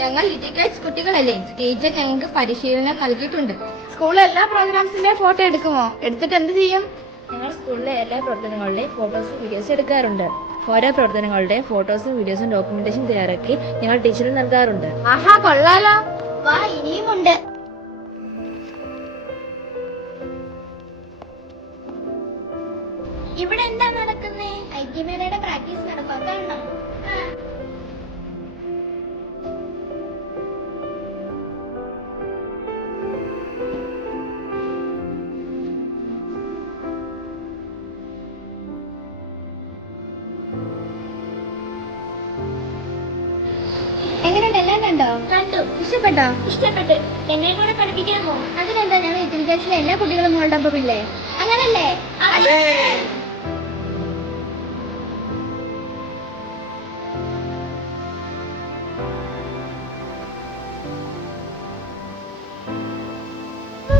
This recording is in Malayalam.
ഞങ്ങൾ ലിറ്റിഗേറ്റ്സ് കുട്ടികളല്ലേ, ടീച്ചർ ഞങ്ങൾക്ക് പരിശീലനം നൽകിയിട്ടുണ്ട്. സ്കൂളിലെ എല്ലാ പ്രോഗ്രാംസിന്റെ ഫോട്ടോ എടുക്കുമോ? എടുത്തിട്ട് എന്ത് ചെയ്യും? ഞങ്ങൾ സ്കൂളിലെ എല്ലാ പ്രവർത്തനങ്ങളുടെയും ഫോട്ടോസും വീഡിയോസും എടുക്കാറുണ്ട്. ഓരോ പ്രവർത്തനങ്ങളുടെ ഫോട്ടോസും വീഡിയോസും ഡോക്യുമെന്റേഷൻ തയ്യാറാക്കി ഞങ്ങൾ ടീച്ചറിന് നൽകാറുണ്ട്. ആഹാ, കൊള്ളാലോ. വാ, ഇനിയുമുണ്ട്. ഇവിടെ എന്താ നടക്കുന്നേ? ഐക്യമേളയുടെ പ്രാക്ടീസ് നടക്കുക കാണണം. എങ്ങനെയുണ്ട്? എല്ലാം കണ്ടോ? കണ്ടു. ഇഷ്ടപ്പെട്ടോ? ഇഷ്ടപ്പെട്ടു. എന്നെ കൂടെ പഠിപ്പിക്കാമോ? അതിനെന്താ, ഞങ്ങൾ ലിറ്റിൽ കാറ്റ്സിലെ എല്ലാ കുട്ടികളും മോളുടെ ഒപ്പം ഇല്ലേ? അങ്ങനല്ലേ?